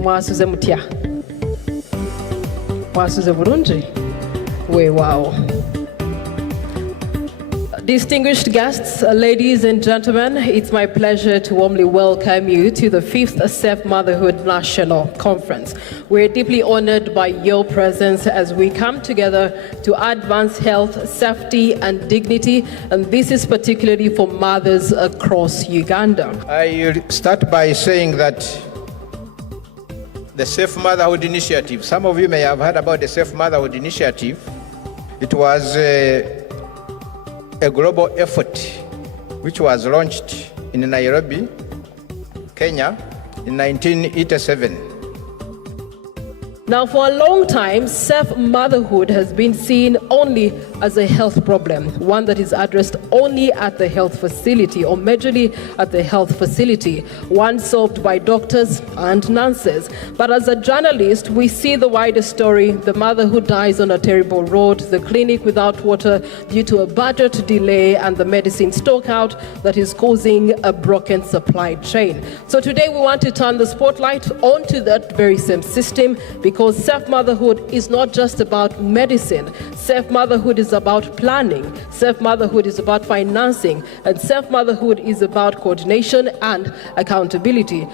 Mwasuze mutya. Mwasuze bulungi. Wow. Distinguished guests, ladies and gentlemen, it's my pleasure to warmly welcome you to the 5th Safe Motherhood National Conference. We're deeply honored by your presence as we come together to advance health, safety, and dignity, and this is particularly for mothers across Uganda. I start by saying that the Safe Motherhood Initiative, some of you may have heard about the Safe Motherhood Initiative. It was a global effort which was launched in Nairobi, Kenya in 1987. Now, for a long time, safe motherhood has been seen only as a health problem, one that is addressed only at the health facility or majorly at the health facility, one solved by doctors and nurses. But as a journalist, we see the wider story: the mother who dies on a terrible road, the clinic without water due to a budget delay, and the medicine stockout that is causing a broken supply chain. So today we want to turn the spotlight onto that very same system, because safe motherhood is not just about medicine. Safe motherhood is about planning. Safe motherhood is about financing. And safe motherhood is about coordination and accountability.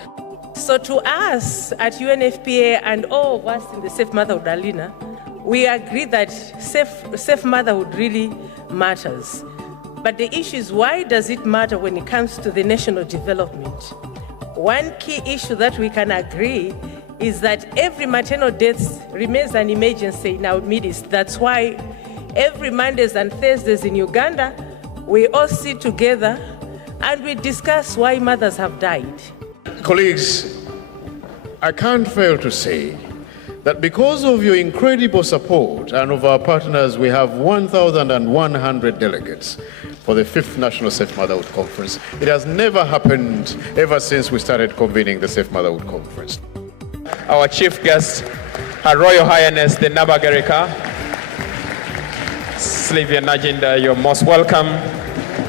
So to us at UNFPA and all of us in the Safe Motherhood arena, we agree that safe motherhood really matters. But the issue is, why does it matter when it comes to the national development? One key issue that we can agree is that every maternal death remains an emergency in our midst. That's why every Mondays and Thursdays in Uganda, we all sit together and we discuss why mothers have died. Colleagues, I can't fail to say that because of your incredible support and of our partners, we have 1,100 delegates for the 5th National Safe Motherhood Conference. It has never happened ever since we started convening the Safe Motherhood Conference. Our chief guest, Her Royal Highness the Nabagarika, Sylvia Najinda, you're most welcome.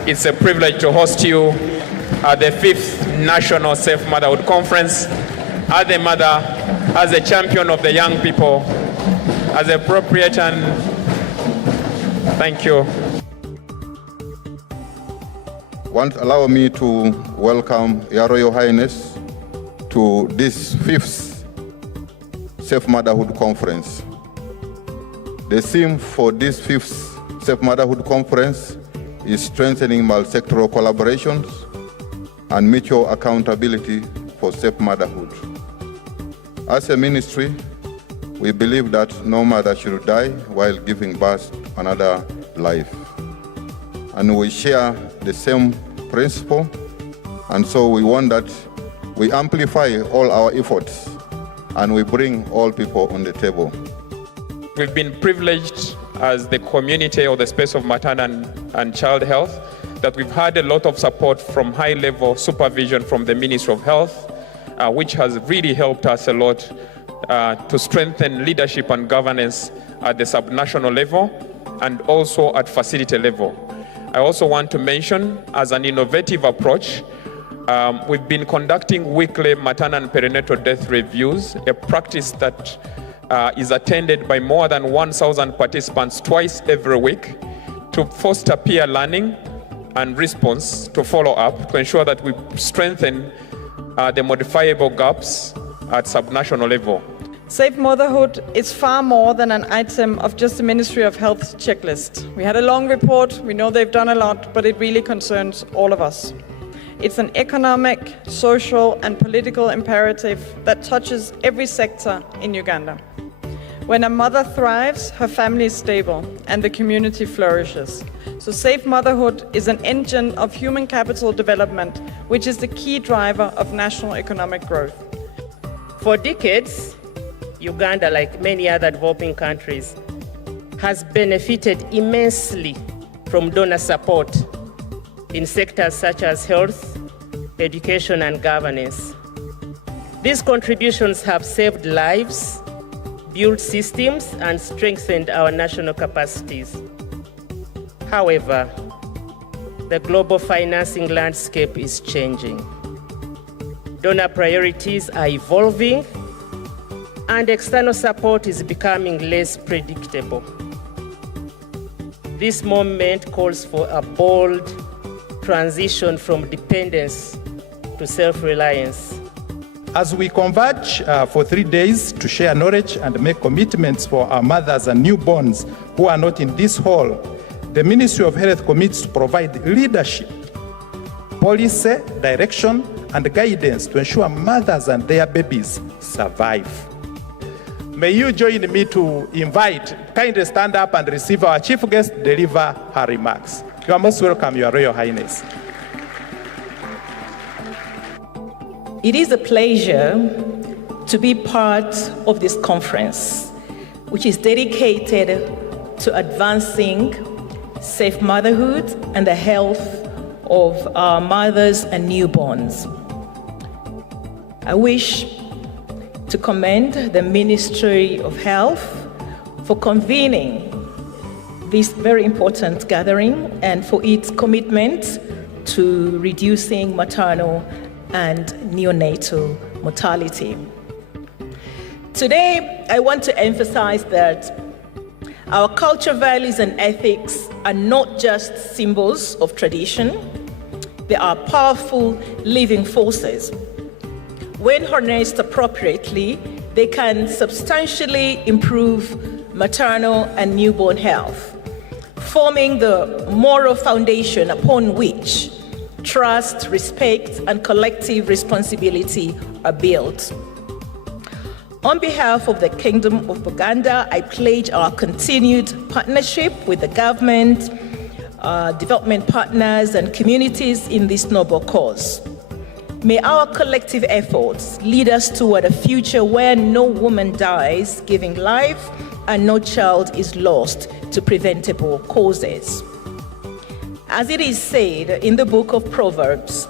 It's a privilege to host you at the 5th National Safe Motherhood Conference. As a mother, as a champion of the young people, as appropriate, and thank you. Allow me to welcome Your Royal Highness to this 5th Safe Motherhood Conference. The theme for this 5th Safe Motherhood Conference is strengthening multi-sectoral collaborations and mutual accountability for safe motherhood. As a ministry, we believe that no mother should die while giving birth to another life. And we share the same principle, and so we want that we amplify all our efforts and we bring all people on the table. We've been privileged as the community or the space of maternal and child health that we've had a lot of support from high-level supervision from the Ministry of Health, which has really helped us a lot to strengthen leadership and governance at the subnational level and also at facility level. I also want to mention, as an innovative approach, we've been conducting weekly maternal and perinatal death reviews, a practice that is attended by more than 1,000 participants twice every week to foster peer learning and response to follow up to ensure that we strengthen the modifiable gaps at subnational level. Safe motherhood is far more than an item of just the Ministry of Health's checklist. We had a long report, we know they've done a lot, but it really concerns all of us. It's an economic, social, and political imperative that touches every sector in Uganda. When a mother thrives, her family is stable and the community flourishes. So safe motherhood is an engine of human capital development, which is the key driver of national economic growth. For decades, Uganda, like many other developing countries, has benefited immensely from donor support in sectors such as health, education, and governance. These contributions have saved lives, built systems, and strengthened our national capacities. However, the global financing landscape is changing. Donor priorities are evolving, and external support is becoming less predictable. This moment calls for a bold transition from dependence to self-reliance. As we converge for 3 days to share knowledge and make commitments for our mothers and newborns who are not in this hall, the Ministry of Health commits to provide leadership, policy, direction, and guidance to ensure mothers and their babies survive. May you join me to invite, kindly stand up and receive our chief guest deliver her remarks. You are most welcome, Your Royal Highness. It is a pleasure to be part of this conference, which is dedicated to advancing safe motherhood and the health of our mothers and newborns. I wish to commend the Ministry of Health for convening this very important gathering and for its commitment to reducing maternal and neonatal mortality. Today, I want to emphasize that our culture, values, and ethics are not just symbols of tradition. They are powerful living forces. When harnessed appropriately, they can substantially improve maternal and newborn health, forming the moral foundation upon which trust, respect, and collective responsibility are built. On behalf of the Kingdom of Uganda, I pledge our continued partnership with the government, development partners, and communities in this noble cause. May our collective efforts lead us toward a future where no woman dies giving life and no child is lost to preventable causes. As it is said in the book of Proverbs,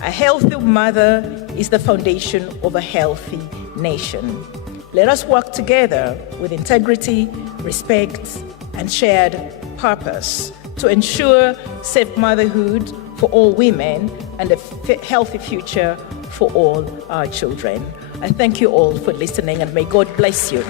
a healthy mother is the foundation of a healthy nation. Let us work together with integrity, respect, and shared purpose to ensure safe motherhood for all women and a healthy future for all our children. I thank you all for listening, and may God bless you.